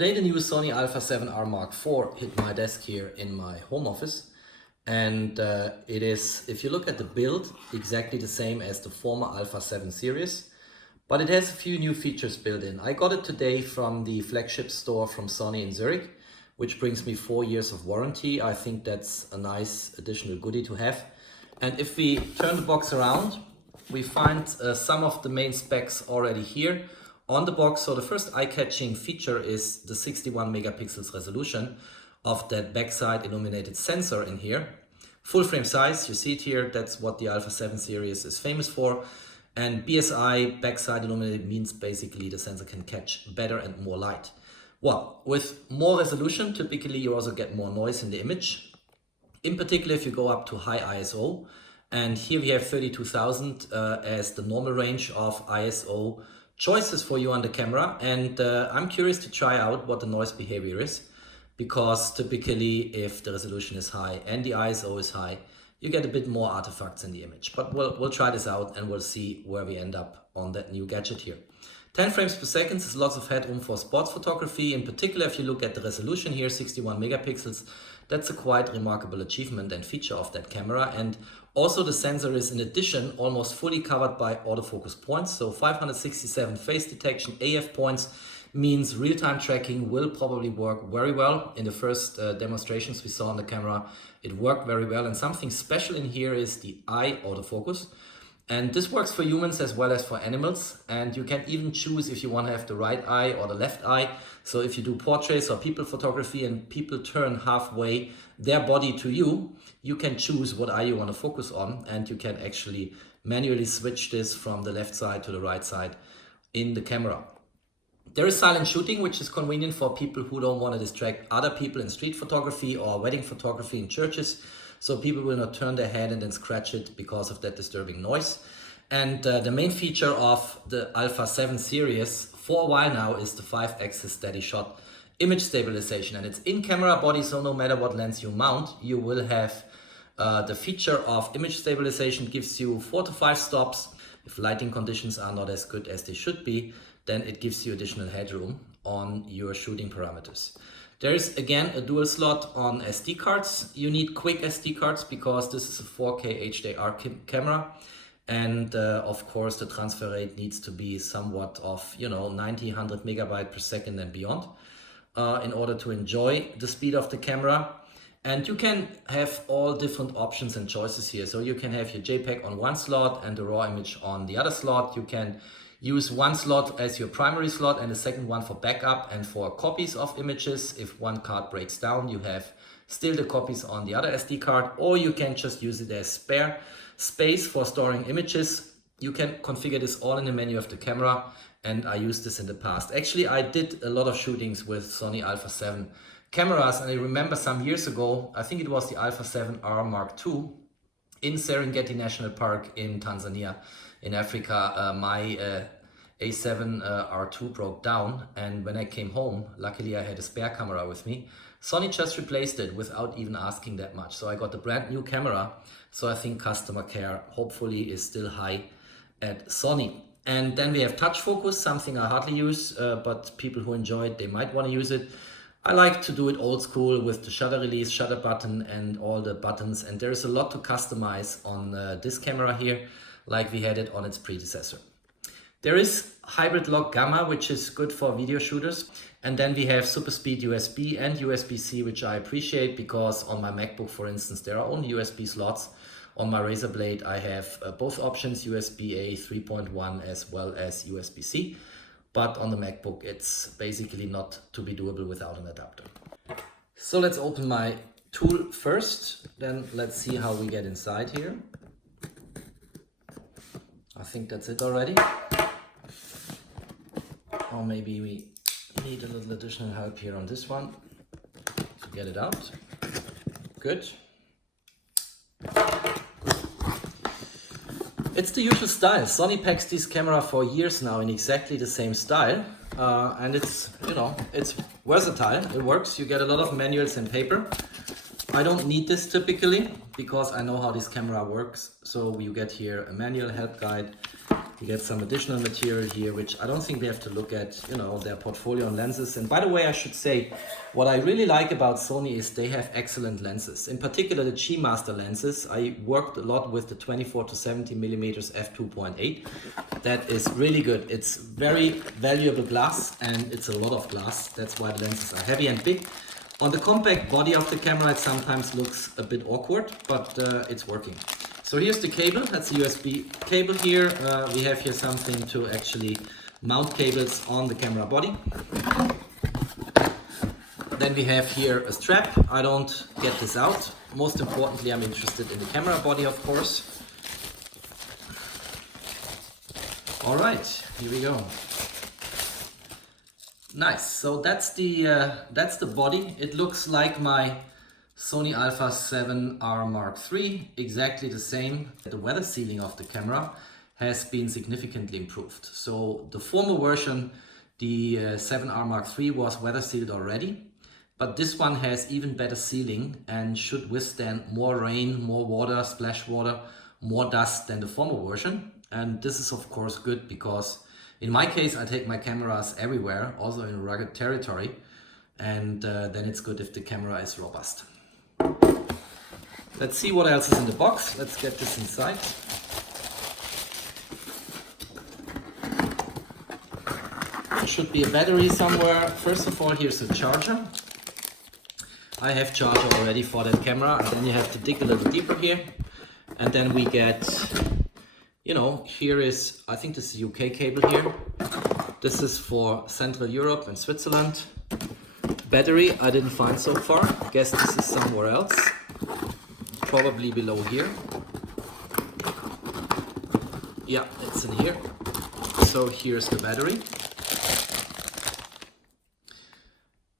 Today the new Sony A7R IV hit my desk here in my home office, and it is, if you look at the build, exactly the same as the former Alpha 7 series, but it has a few new features built in. I got it today from the flagship store from Sony in Zurich, which brings me 4 years of warranty. I think that's a nice additional goodie to have. And if we turn the box around, we find some of the main specs already here on the box. So the first eye-catching feature is the 61 megapixels resolution of that backside illuminated sensor in here. Full frame size, you see it here, that's what the Alpha 7 series is famous for. And BSI, backside illuminated, means basically the sensor can catch better and more light. Well, with more resolution, typically you also get more noise in the image. In particular, if you go up to high ISO, and here we have 32,000 as the normal range of ISO choices for you on the camera, and I'm curious to try out what the noise behavior is, because typically if the resolution is high and the ISO is high, you get a bit more artifacts in the image. But we'll try this out and we'll see where we end up on that new gadget here. 10 frames per second is lots of headroom for sports photography. In particular, if you look at the resolution here, 61 megapixels, that's a quite remarkable achievement and feature of that camera. And also the sensor is in addition almost fully covered by autofocus points. So 567 face detection AF points means real-time tracking will probably work very well. In the first demonstrations we saw on the camera, it worked very well. And something special in here is the eye autofocus. And this works for humans as well as for animals. And you can even choose if you want to have the right eye or the left eye. So if you do portraits or people photography and people turn halfway their body to you, you can choose what eye you want to focus on. And you can actually manually switch this from the left side to the right side in the camera. There is silent shooting, which is convenient for people who don't want to distract other people in street photography or wedding photography in churches. So people will not turn their head and then scratch it because of that disturbing noise. And the main feature of the Alpha 7 series for a while now is the 5-axis steady shot image stabilization. And it's in camera body, so no matter what lens you mount, you will have the feature of image stabilization. Gives you 4 to 5 stops. If lighting conditions are not as good as they should be, then it gives you additional headroom on your shooting parameters. There is again a dual slot on SD cards. You need quick SD cards because this is a 4K HDR camera. And of course the transfer rate needs to be somewhat of, 90, 100 megabyte per second and beyond in order to enjoy the speed of the camera. And you can have all different options and choices here. So you can have your JPEG on one slot and the raw image on the other slot. You can use one slot as your primary slot and the second one for backup and for copies of images. If one card breaks down, you have still the copies on the other SD card, or you can just use it as spare space for storing images. You can configure this all in the menu of the camera, and I used this in the past. Actually, I did a lot of shootings with Sony Alpha 7 cameras, and I remember some years ago, I think it was the Alpha 7R II in Serengeti National Park in Tanzania, in Africa. My A7R II broke down, and when I came home, luckily I had a spare camera with me. Sony just replaced it without even asking that much. So I got a brand new camera. So I think customer care hopefully is still high at Sony. And then we have touch focus, something I hardly use, but people who enjoy it, they might want to use it. I like to do it old school with the shutter release, shutter button and all the buttons. And there's a lot to customize on this camera here, like we had it on its predecessor. There is hybrid lock gamma, which is good for video shooters. And then we have super speed USB and USB-C, which I appreciate because on my MacBook, for instance, there are only USB slots. On my Razer Blade, I have both options, USB-A 3.1 as well as USB-C. But on the MacBook, it's basically not to be doable without an adapter. So let's open my tool first, then let's see how we get inside here. I think that's it already. Or maybe we need a little additional help here on this one to get it out. Good. It's the usual style. Sony packs this camera for years now in exactly the same style. And it's, it's versatile. It works. You get a lot of manuals and paper. I don't need this typically because I know how this camera works. So you get here a manual help guide You get some additional material here, which I don't think we have to look at, you know, their portfolio on lenses. And by the way, I should say, what I really like about Sony is they have excellent lenses. In particular, the G Master lenses. I worked a lot with the 24 to 70 millimeters f2.8. That is really good. It's very valuable glass, and it's a lot of glass. That's why the lenses are heavy and big. On the compact body of the camera, it sometimes looks a bit awkward, but it's working. So here's the cable. That's a USB cable here. We have here something to actually mount cables on the camera body. Then we have here a strap. I don't get this out. Most importantly, I'm interested in the camera body, of course. All right, here we go. Nice. So that's the body. It looks like my Sony A7R IV, exactly the same. The weather sealing of the camera has been significantly improved. So the former version, the 7R IV, was weather sealed already, but this one has even better sealing and should withstand more rain, more water, splash water, more dust than the former version. And this is of course good because in my case, I take my cameras everywhere, also in rugged territory, and then it's good if the camera is robust. Let's see what else is in the box. Let's get this inside. There should be a battery somewhere. First of all, here's a charger. I have charger already for that camera, and then you have to dig a little deeper here. And then we get, you know, here is, I think this is UK cable here. This is for Central Europe and Switzerland. Battery I didn't find so far. I guess this is somewhere else. Probably below here. Yeah, it's in here. So here's the battery.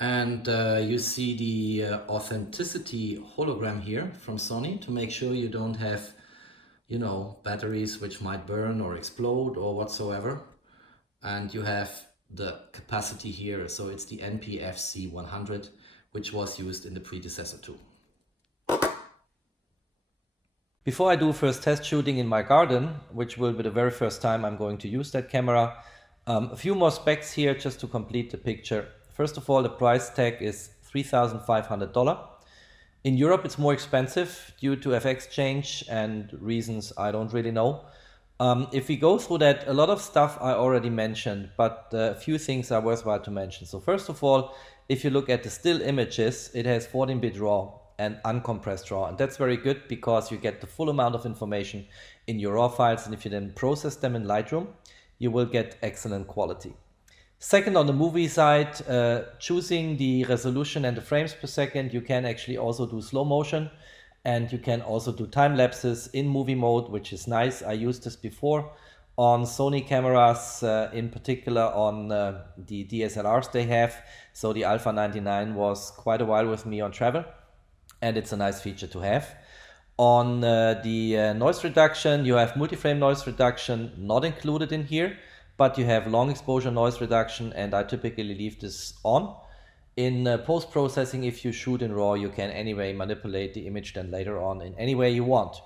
And you see the authenticity hologram here from Sony to make sure you don't have, you know, batteries which might burn or explode or whatsoever. And you have the capacity here, so it's the NPFC 100, which was used in the predecessor too. Before I do first test shooting in my garden, which will be the very first time I'm going to use that camera, a few more specs here just to complete the picture. First of all, the price tag is $3,500. In Europe, it's more expensive due to FX change and reasons I don't really know. If we go through that, a lot of stuff I already mentioned, but a few things are worthwhile to mention. So first of all, if you look at the still images, it has 14-bit RAW and uncompressed RAW. And that's very good because you get the full amount of information in your RAW files. And if you then process them in Lightroom, you will get excellent quality. Second, on the movie side, choosing the resolution and the frames per second, you can actually also do slow motion. And you can also do time lapses in movie mode, which is nice. I used this before on Sony cameras, in particular on the DSLRs they have. So the Alpha 99 was quite a while with me on travel, and it's a nice feature to have. On the noise reduction, you have multi-frame noise reduction not included in here, but you have long exposure noise reduction, and I typically leave this on. In post-processing, if you shoot in RAW, you can anyway manipulate the image then later on in any way you want.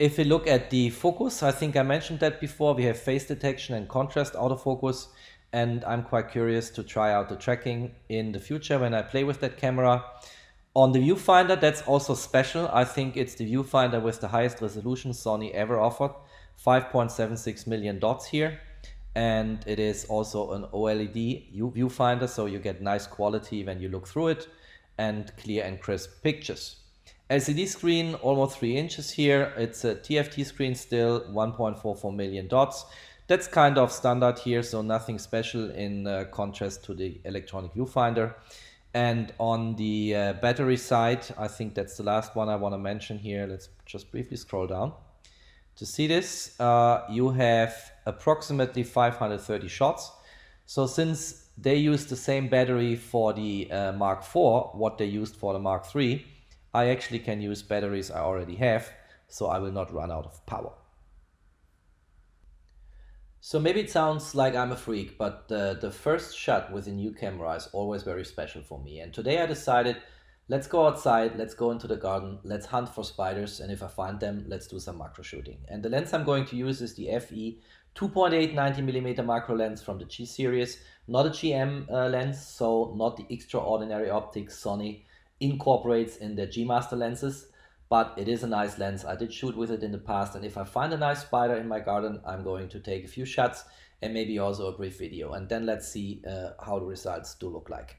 If we look at the focus, I think I mentioned that before, we have phase detection and contrast autofocus, and I'm quite curious to try out the tracking in the future when I play with that camera. On the viewfinder, that's also special. I think it's the viewfinder with the highest resolution Sony ever offered, 5.76 million dots here. And it is also an OLED viewfinder, so you get nice quality when you look through it and clear and crisp pictures. LCD screen, almost 3 inches here. It's a TFT screen still, 1.44 million dots. That's kind of standard here, so nothing special in contrast to the electronic viewfinder. And on the battery side, I think that's the last one I want to mention here. Let's just briefly scroll down. To see this, you have approximately 530 shots. So since they use the same battery for the Mark IV, what they used for the Mark III, I actually can use batteries I already have, so I will not run out of power. So maybe it sounds like I'm a freak, but the first shot with a new camera is always very special for me. And today I decided Let's go outside, let's go into the garden, let's hunt for spiders, and if I find them, let's do some macro shooting. And the lens I'm going to use is the FE 2.8 90mm macro lens from the G series, not a GM lens, so not the extraordinary optics Sony incorporates in their G Master lenses, but it is a nice lens. I did shoot with it in the past, and if I find a nice spider in my garden, I'm going to take a few shots and maybe also a brief video, and then let's see how the results do look like.